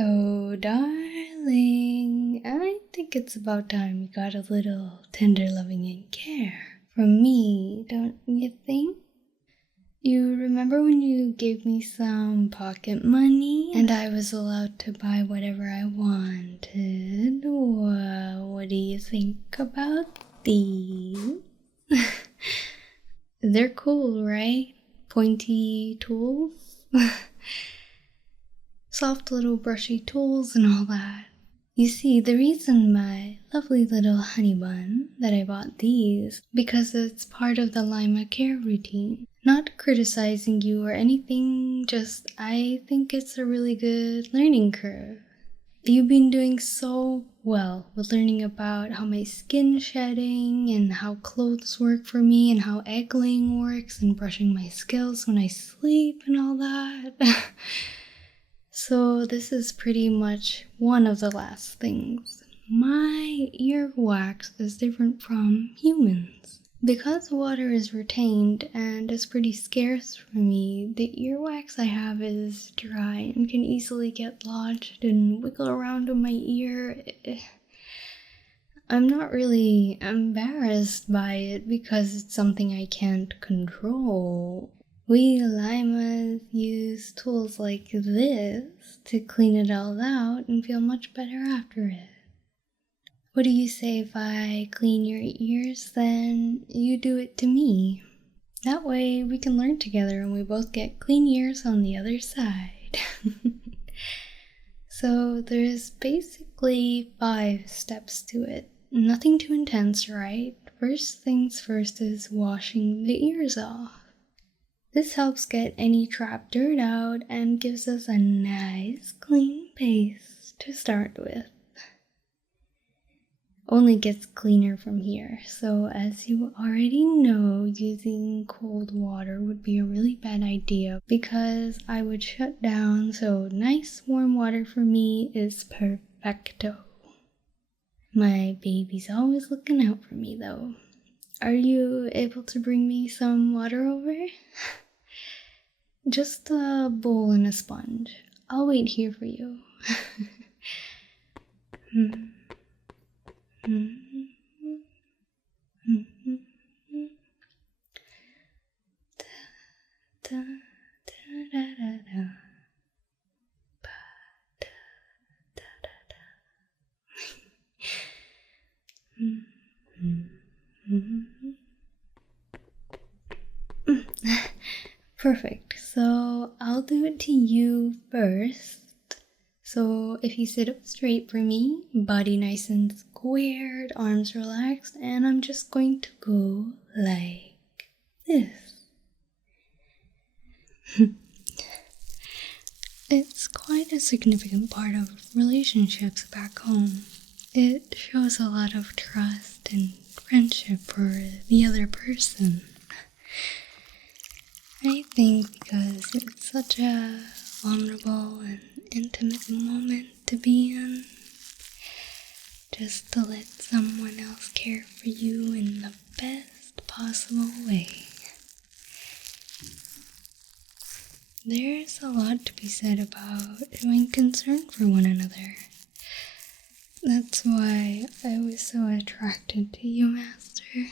Oh, darling, I think it's about time you got a little tender loving and care from me, don't you think? You remember when you gave me some pocket money and I was allowed to buy whatever I wanted? Well, what do you think about these? They're cool, right? Pointy tools? Soft little brushy tools and all that. You see, the reason my lovely little honey bun that I bought these, because it's part of the Lima care routine. Not criticizing you or anything, just I think it's a really good learning curve. You've been doing so well with learning about how my skin's shedding and how clothes work for me and how egg laying works and brushing my scales when I sleep and all that. So this is pretty much one of the last things. My earwax is different from humans. Because water is retained and is pretty scarce for me, the earwax I have is dry and can easily get lodged and wiggle around in my ear. I'm not really embarrassed by it because it's something I can't control. We Limas use tools like this to clean it all out and feel much better after it. What do you say if I clean your ears, then you do it to me? That way we can learn together and we both get clean ears on the other side. So there's basically 5 steps to it. Nothing too intense, right? First things first is washing the ears off. This helps get any trapped dirt out and gives us a nice clean base to start with. Only gets cleaner from here, so as you already know, using cold water would be a really bad idea because I would shut down, so nice warm water for me is perfecto. My baby's always looking out for me though. Are you able to bring me some water over? Just a bowl and a sponge. I'll wait here for you. Perfect. So I'll do it to you first. So if you sit up straight for me, body nice and squared, arms relaxed, and I'm just going to go like this. It's quite a significant part of relationships back home. It shows a lot of trust and friendship for the other person. I think because it's such a vulnerable and intimate moment to be in, just to let someone else care for you in the best possible way. There's a lot to be said about showing concern for one another. That's why I was so attracted to you, Master.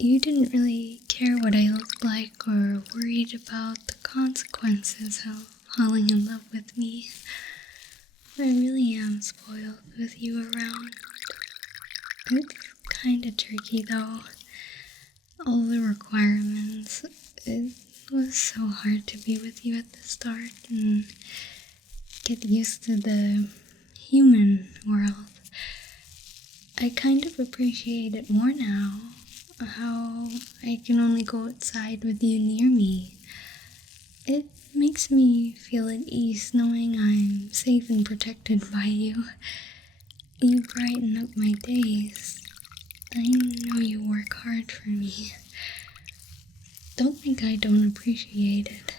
You didn't really care what I looked like or worried about the consequences of falling in love with me. I really am spoiled with you around. It's kinda tricky though. All the requirements. It was so hard to be with you at the start and get used to the human world. I kind of appreciate it more now. How I can only go outside with you near me. It makes me feel at ease knowing I'm safe and protected by you. You brighten up my days. I know you work hard for me. Don't think I don't appreciate it.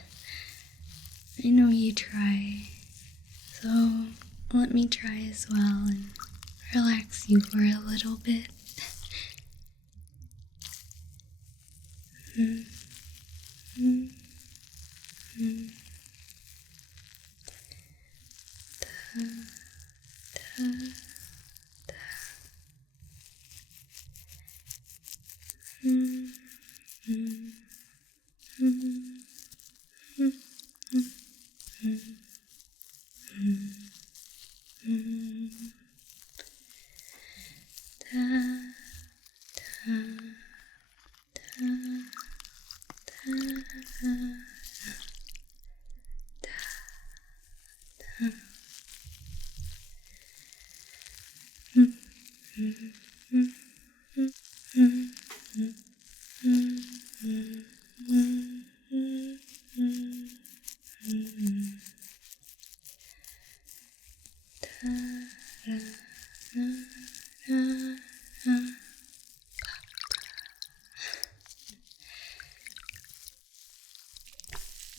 I know you try. So let me try as well and relax you for a little bit.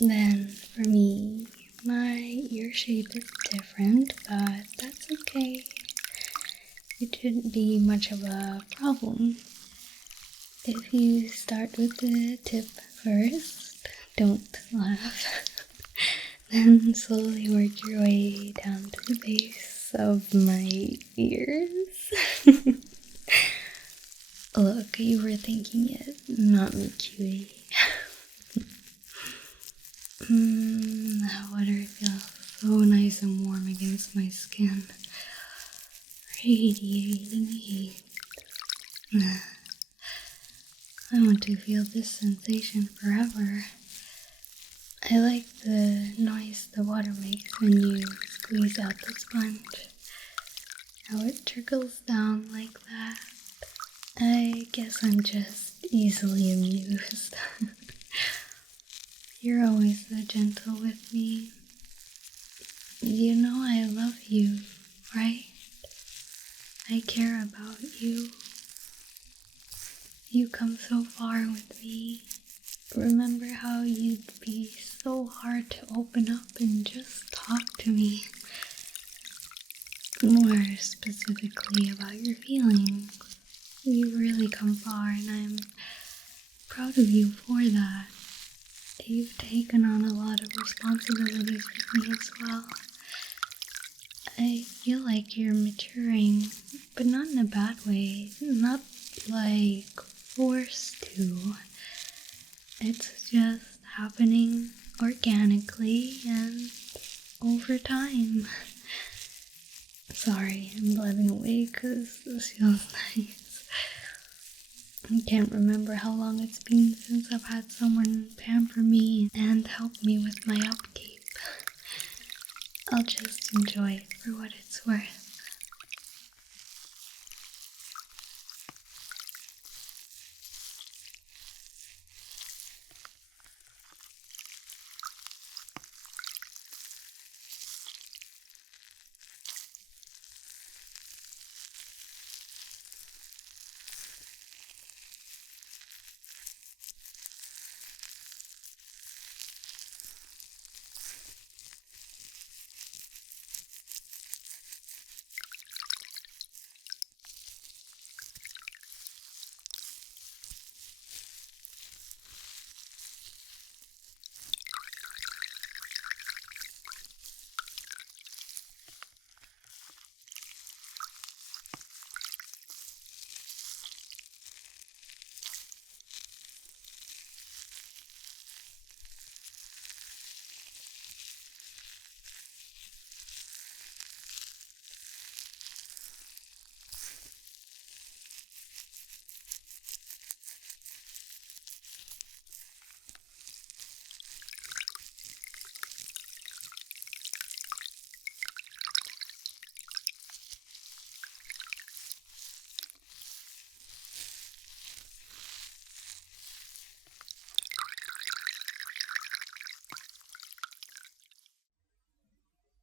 Then, for me, my ear shape is different, but that's okay. It shouldn't be much of a problem. If you start with the tip first, don't laugh. Then slowly work your way down to the base of my ears. Look, you were thinking it, not me, cutie. That water feels so nice and warm against my skin, radiating heat. I want to feel this sensation forever. I like the noise the water makes when you squeeze out the sponge. How it trickles down like that. I guess I'm just easily amused. You're always so gentle with me. You know I love you, right? I care about you. You come so far with me. Remember how you'd be so hard to open up and just talk to me. More specifically about your feelings. You really come far and I'm proud of you for that. You've taken on a lot of responsibilities with me as well. I feel like you're maturing, but not in a bad way. Not like forced to. It's just happening organically and over time. Sorry, I'm blabbing away because this feels nice. I can't remember how long it's been since I've had someone pamper me and help me with my upkeep. I'll just enjoy it for what it's worth.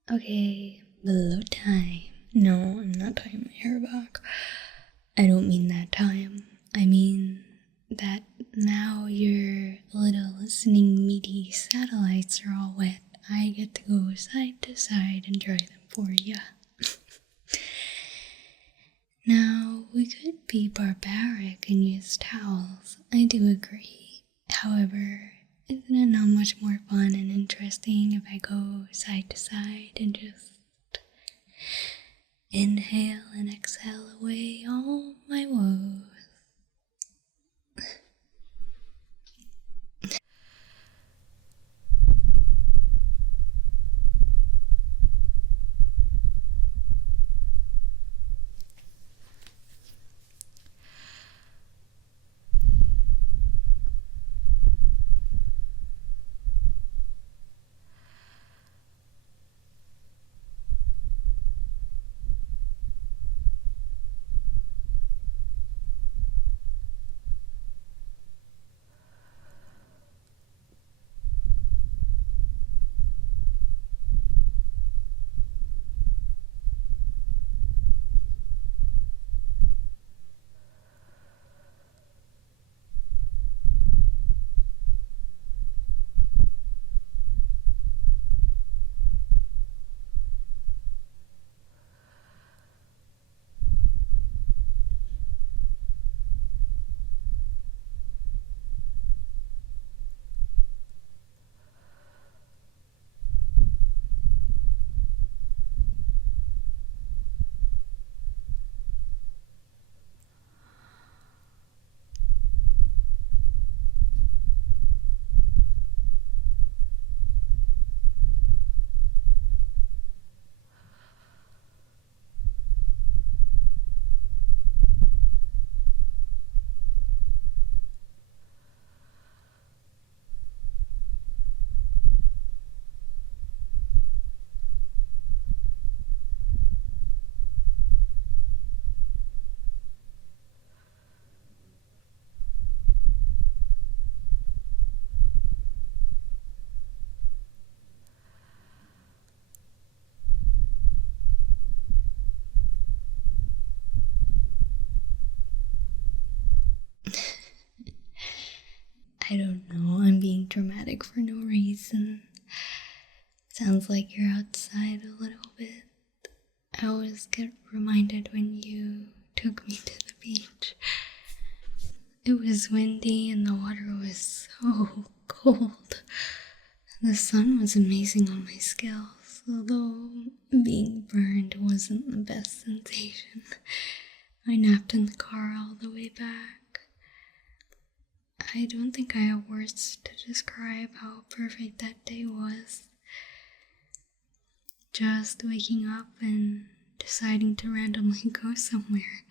Okay, blow time. No, I'm not tying my hair back. I don't mean that time. I mean that now your little listening meaty satellites are all wet. I get to go side to side and dry them for ya. Now, we could be barbaric and use towels. I do agree. However, isn't it not much more fun and interesting if I go side to side and just Inhale and exhale away all my woes. I don't know, I'm being dramatic for no reason. Sounds like you're outside a little bit. I always get reminded when you took me to the beach. It was windy and the water was so cold. The sun was amazing on my scales, although being burned wasn't the best sensation. I napped in the car all the way back. I don't think I have words to describe how perfect that day was. Just waking up and deciding to randomly go somewhere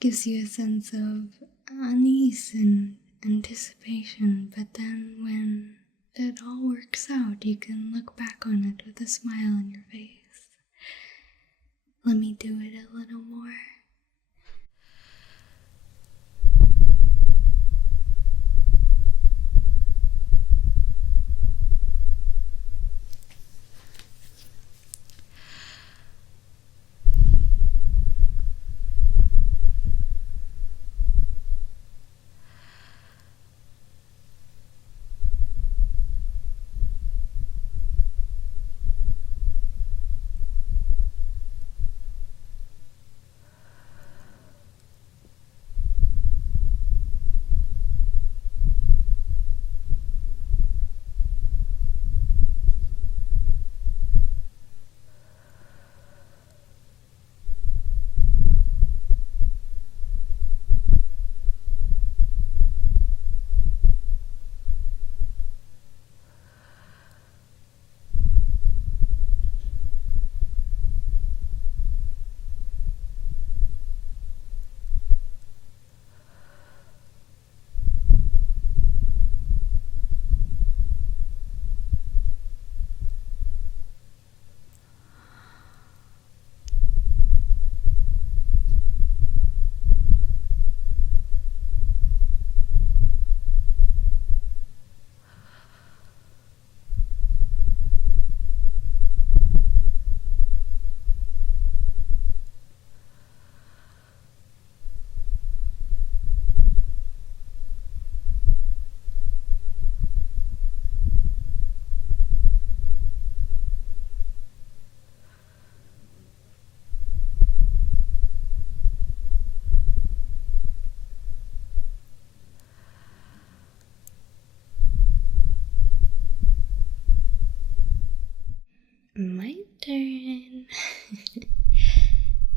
gives you a sense of unease and anticipation, but then when it all works out, you can look back on it with a smile on your face. Let me do it a little more.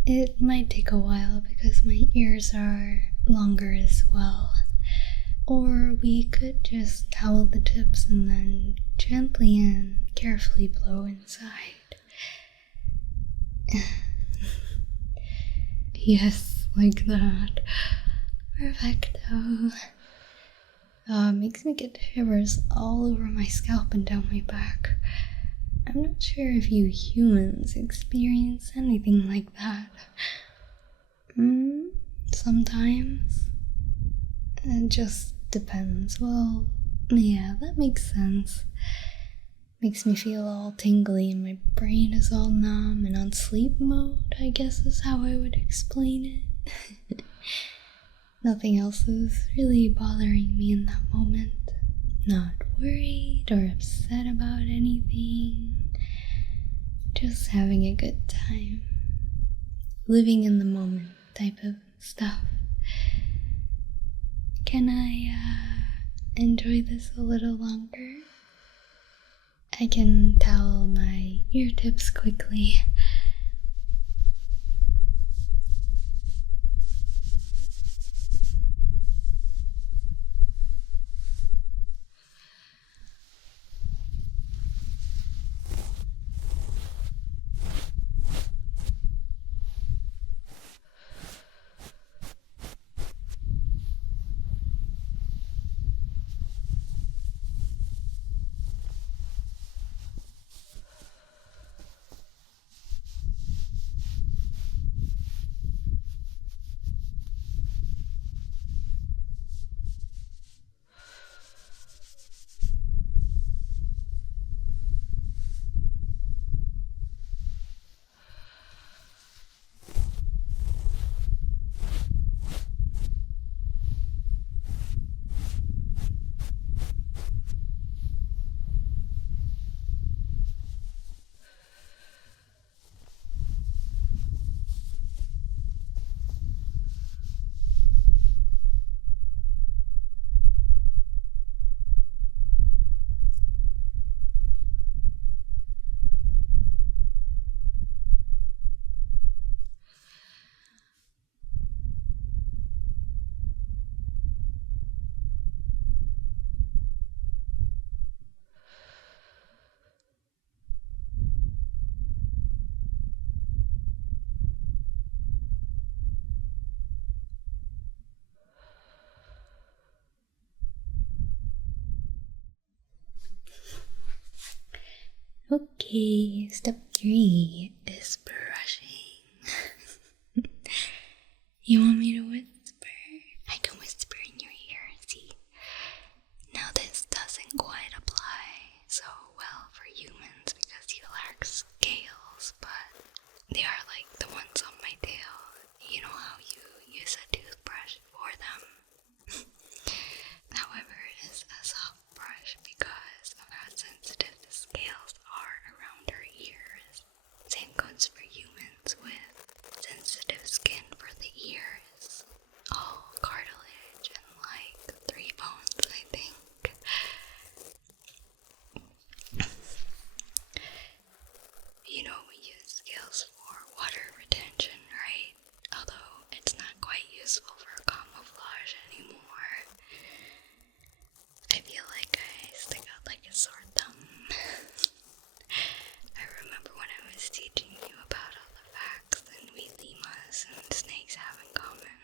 It might take a while because my ears are longer as well. Or we could just towel the tips and then gently and carefully blow inside. Yes, like that. Perfecto. Makes me get shivers all over my scalp and down my back. I'm not sure if you humans experience anything like that. Sometimes. It just depends. Well, yeah, that makes sense. Makes me feel all tingly and my brain is all numb and on sleep mode, I guess is how I would explain it. Nothing else is really bothering me in that moment. Not worried or upset about anything. Just having a good time. Living in the moment type of stuff. Can I enjoy this a little longer? I can towel my ear tips quickly. Okay, step 3 is brushing. You want me to whisper? I can whisper in your ear, see? Now this doesn't quite apply so well for humans because you lack scales, but they are like the ones on my tail. You know how you use a toothbrush for them? However, it is a soft brush because of how sensitive the scales are around our ears. Same goes for humans with sensitive skin for the ears. All cartilage and like 3 bones, I think. You know, we use scales for water retention, right? Although it's not quite useful for camouflage anymore. I feel like I stick out like a sore thumb. I remember when I was teaching you about all the facts that we lemurs and snakes have in common.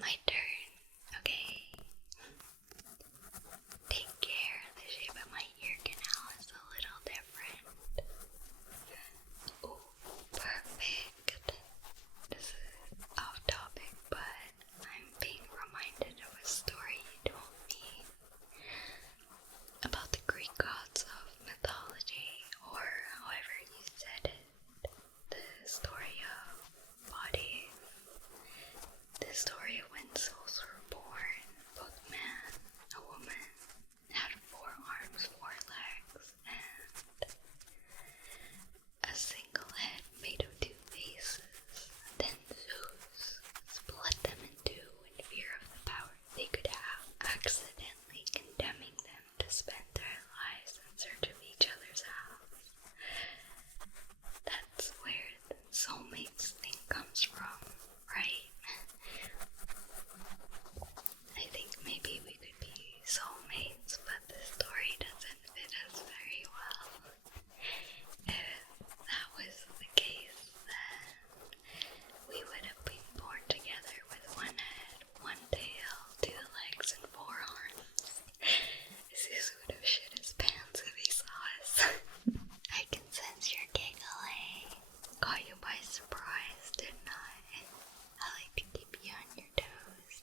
My turn. Okay. Take care. The shape of my ear canal is a little different. Oh, perfect. This is off topic, but I'm being reminded of a story you told me about the Greek gods of mythology, or however you said it. The story of bodies. The story of when souls were born, both man and woman, had 4 arms, 4 legs, and a single head made of 2 faces. Then Zeus split them in 2 in fear of the power they could have, accidentally condemning them to spend their lives in search of each other's house. That's where the soulmates thing comes from, right? I think maybe we could be soulmates, but the story doesn't fit us very well. If that was the case, then we would have been born together with 1 head, 1 tail, 2 legs, and 4 arms. Zeus would have shit his pants if he saw us. I can sense your giggling. Caught you by surprise, didn't I? I like to keep you on your toes.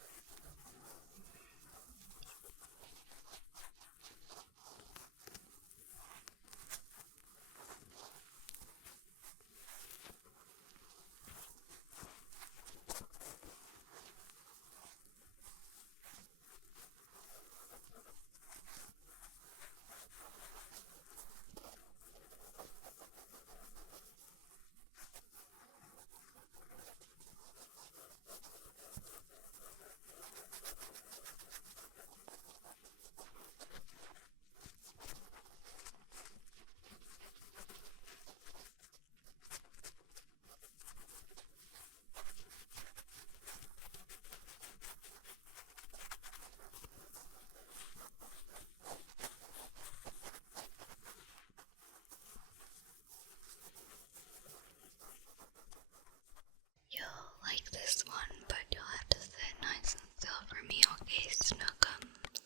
You'll like this one, but you'll have to sit nice and still for me, okay, Snookums?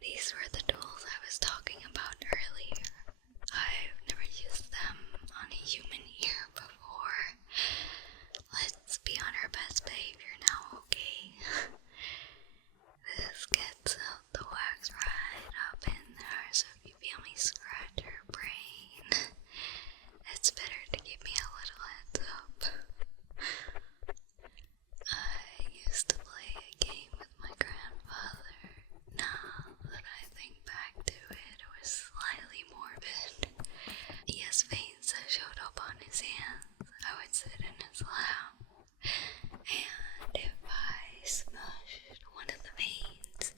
These were the tools I was talking about earlier. I've never used them on a human ear before. Let's be on our best behavior now, okay? This gets out the wax right up in there, so if you feel me scratch your brain, it's better to give me a little heads up. I used to play a game with my grandfather. Now that I think back to it, it was slightly morbid. He has veins that showed up on his hands. I would sit in his lap, and if I smushed one of the veins,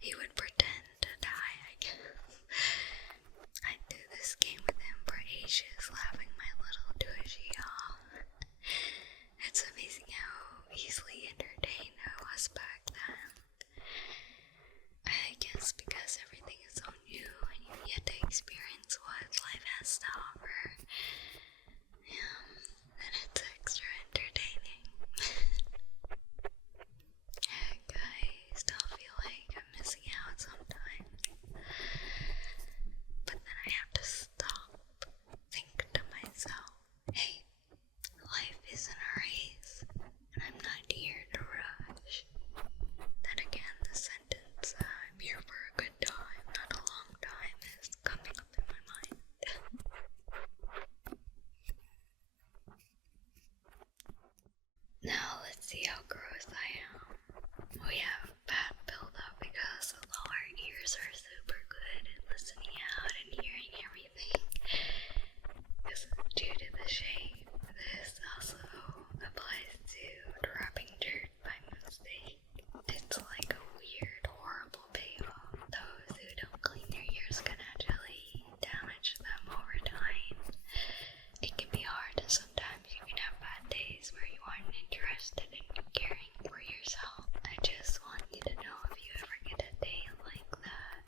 he would pretend to die, I guess. I'd do this game with him for ages, laughing my little douchey off. It's amazing how easily entertained I was back then. I guess because everything is so new and you've yet to experience what life has to offer, then it's extra entertaining. Heck, I still feel like I'm missing out sometimes. But then I have to stop, think to myself, hey, life isn't a race, and I'm not here to rush. Then again, the sentence, I'm here for a good time, not a long time, is coming up in my mind. Now let's see how gross I am. We have bad buildup because although our ears are super good at listening out and hearing everything, because due to the shape, this also applies to dropping dirt by mistake. It's like a weird, horrible payoff. Those who don't clean their ears can actually damage them over time. It can be hard, and sometimes you can have bad days where you aren't interested in caring for yourself. I just want you to know if you ever get a day like that,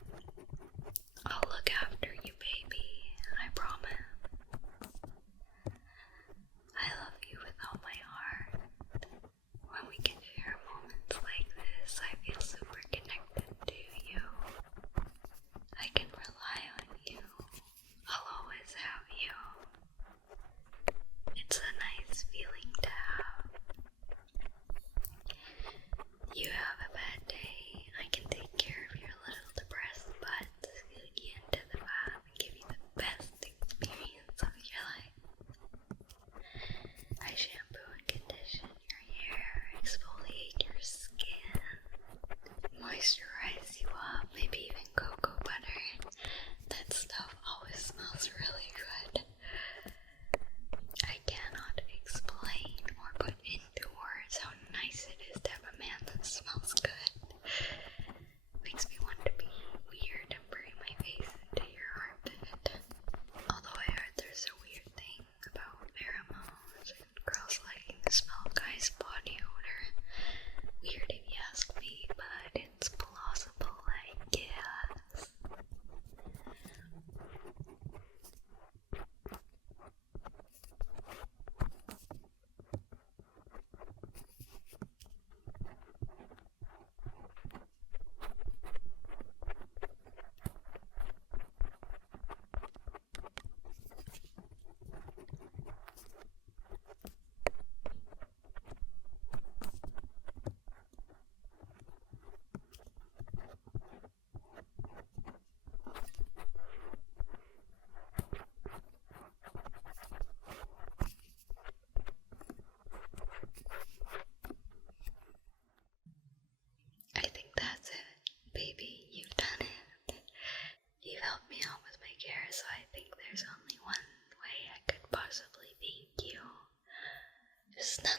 snuggle.